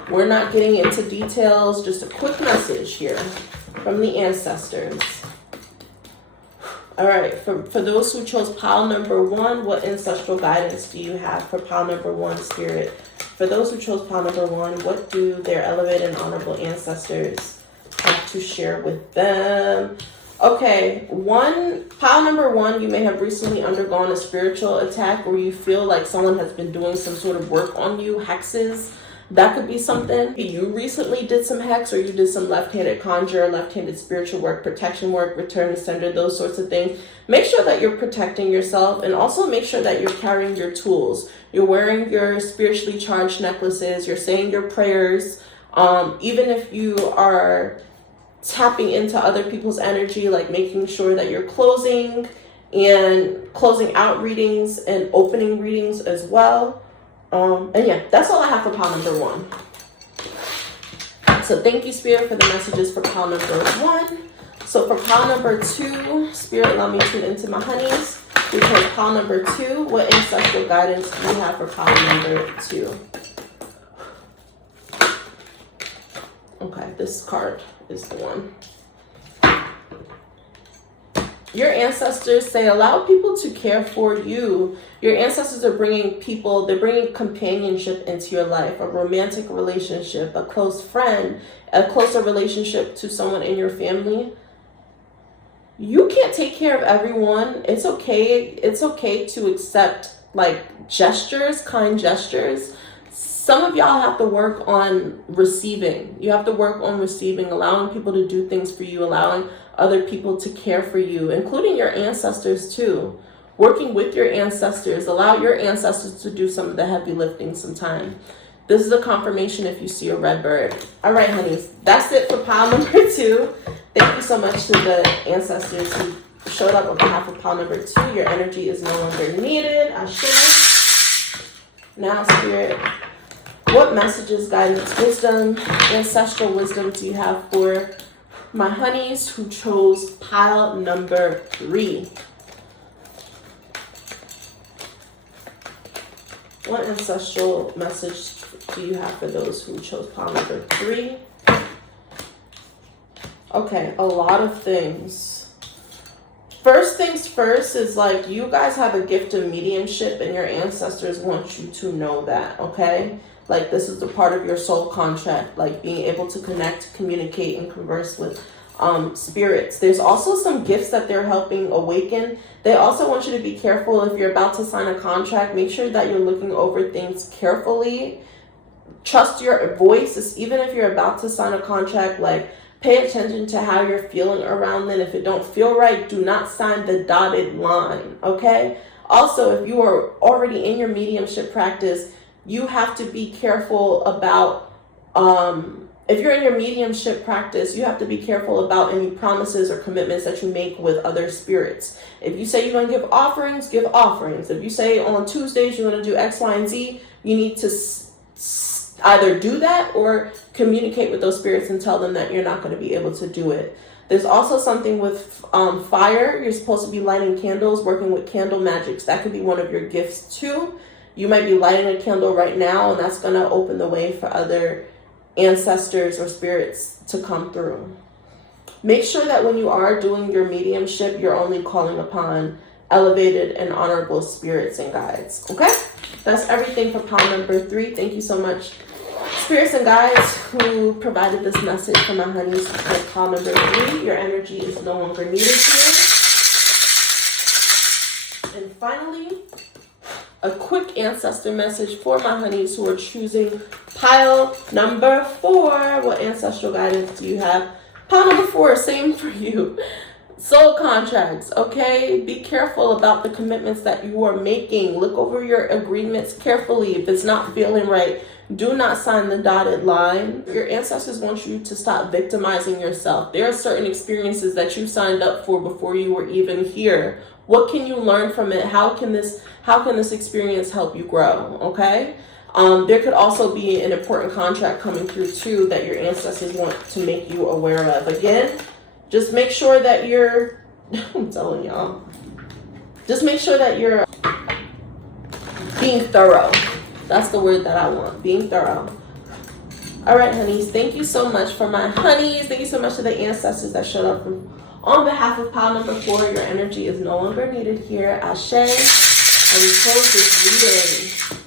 We're not getting into details, just a quick message here from the ancestors. All right, for those who chose pile number 1, what ancestral guidance do you have for pile number 1, Spirit? For those who chose pile number 1, what do their elevated and honorable ancestors have to share with them? Okay, pile number 1, you may have recently undergone a spiritual attack where you feel like someone has been doing some sort of work on you, hexes. That could be something. You recently did some hex, or you did some left-handed conjure, left-handed spiritual work, protection work, return to sender, those sorts of things. Make sure that you're protecting yourself, and also make sure that you're carrying your tools. You're wearing your spiritually charged necklaces. You're saying your prayers. Even if you are tapping into other people's energy, like making sure that you're closing out readings and opening readings as well. And yeah, that's all I have for pile number 1. So thank you, Spirit, for the messages for pile number 1. So for pile number 2, Spirit, allow me to tune into my honeys. Because pile number 2, what ancestral guidance do you have for pile number 2? Okay, this card is the one. Your ancestors say, allow people to care for you. Your ancestors are bringing people, they're bringing companionship into your life, a romantic relationship, a close friend, a closer relationship to someone in your family. You can't take care of everyone. It's okay. It's okay to accept like gestures, kind gestures. Some of y'all have to work on receiving. You have to work on receiving, allowing people to do things for you, allowing other people to care for you, including your ancestors too. Working with your ancestors, allow your ancestors to do some of the heavy lifting sometime. This is a confirmation if you see a red bird. All right, honeys, that's it for pile number 2. Thank you so much to the ancestors who showed up on behalf of pile number 2. Your energy is no longer needed. I share. Now, Spirit, what messages, guidance, wisdom, ancestral wisdom do you have for my honeys who chose pile number 3? What ancestral message do you have for those who chose pile number 3? Okay, a lot of things. First things first is like you guys have a gift of mediumship and your ancestors want you to know that, okay? Like this is the part of your soul contract, like being able to connect, communicate, and converse with spirits. There's also some gifts that they're helping awaken. They also want you to be careful if you're about to sign a contract. Make sure that you're looking over things carefully. Trust your voice. Even if you're about to sign a contract, like pay attention to how you're feeling around it. If it don't feel right, do not sign the dotted line, okay? Also, if you are already in your mediumship practice, you have to be careful about, if you're in your mediumship practice, you have to be careful about any promises or commitments that you make with other spirits. If you say you're going to give offerings, give offerings. If you say on Tuesdays you're going to do X, Y, and Z, you need to either do that or communicate with those spirits and tell them that you're not going to be able to do it. There's also something with fire. You're supposed to be lighting candles, working with candle magics. That could be one of your gifts too. You might be lighting a candle right now, and that's going to open the way for other ancestors or spirits to come through. Make sure that when you are doing your mediumship, you're only calling upon elevated and honorable spirits and guides. Okay? That's everything for pile number 3. Thank you so much, spirits and guides who provided this message for my honeys for pile number 3. Your energy is no longer needed here. And finally, a quick ancestor message for my honeys who are choosing pile number 4. What ancestral guidance do you have? Pile number 4, same for you. Soul contracts, okay? Be careful about the commitments that you are making. Look over your agreements carefully. If it's not feeling right, do not sign the dotted line. Your ancestors want you to stop victimizing yourself. There are certain experiences that you signed up for before you were even here. What can you learn from it? How can this experience help you grow? Okay. There could also be an important contract coming through too that your ancestors want to make you aware of. Again, just make sure that you're, I'm telling y'all, just make sure that you're being thorough. That's the word that I want, being thorough. All right, honeys, thank you so much for my honeys. Thank you so much to the ancestors that showed up on behalf of pile number 4. Your energy is no longer needed here. Ashe. And we close this reading.